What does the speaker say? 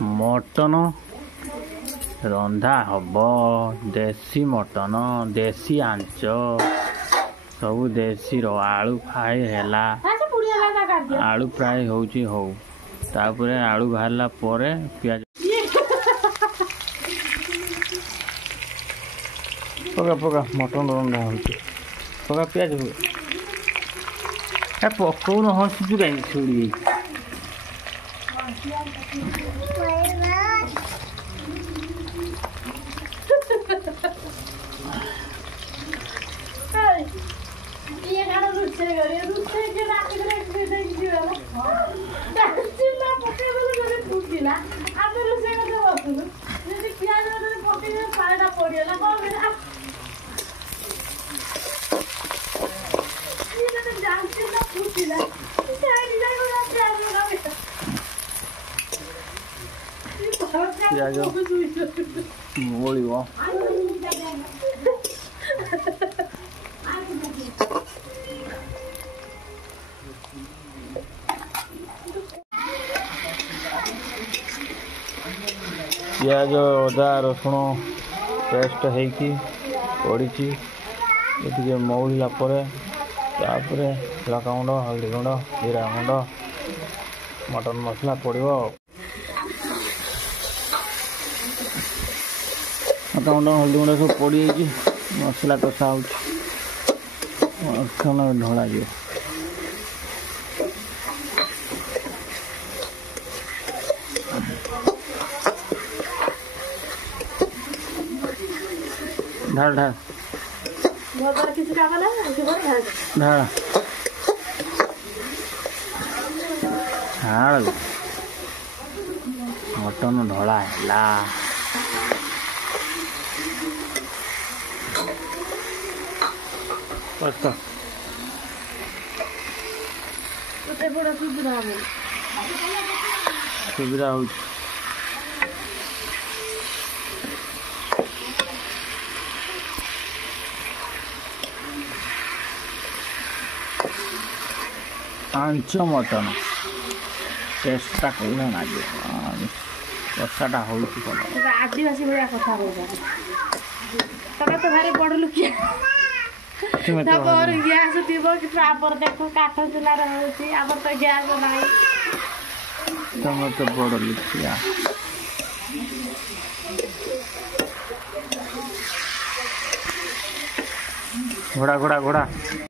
mutton Randha hub देसी mutton देसी आंच सब देसी आलू फ्राए हैला आलू फ्राए होउची हो तापरे आलू बाहरला परे प्याज पका पका मटन रंधा होउची पका प्याज पकौ न हसुचु कहीं छुड़ी प्याज मोलिबो प्याज अदा रसुण पेस्ट होगी पड़ी ये मौलिला तापरे लंका गुंड हल्दी गुंड जीरा गुंड मटन मसला पड़ो लंका गुंड हल्दी गुंड सब पड़ी मसला कषा हो ढला जी ढाल ढाल ढाल ढाल मटन ढला है सुविधा हो आंच मटन टेस्टा कहना ना कषाटा हो आदिवासी भाया कथा तब तो भारी बड़ लुकिया गैस थी कि देखो काठ चूल्हा रही आम तो गैस ना तुम तो बड़ लुकिया घोड़ा घोड़ा घोड़ा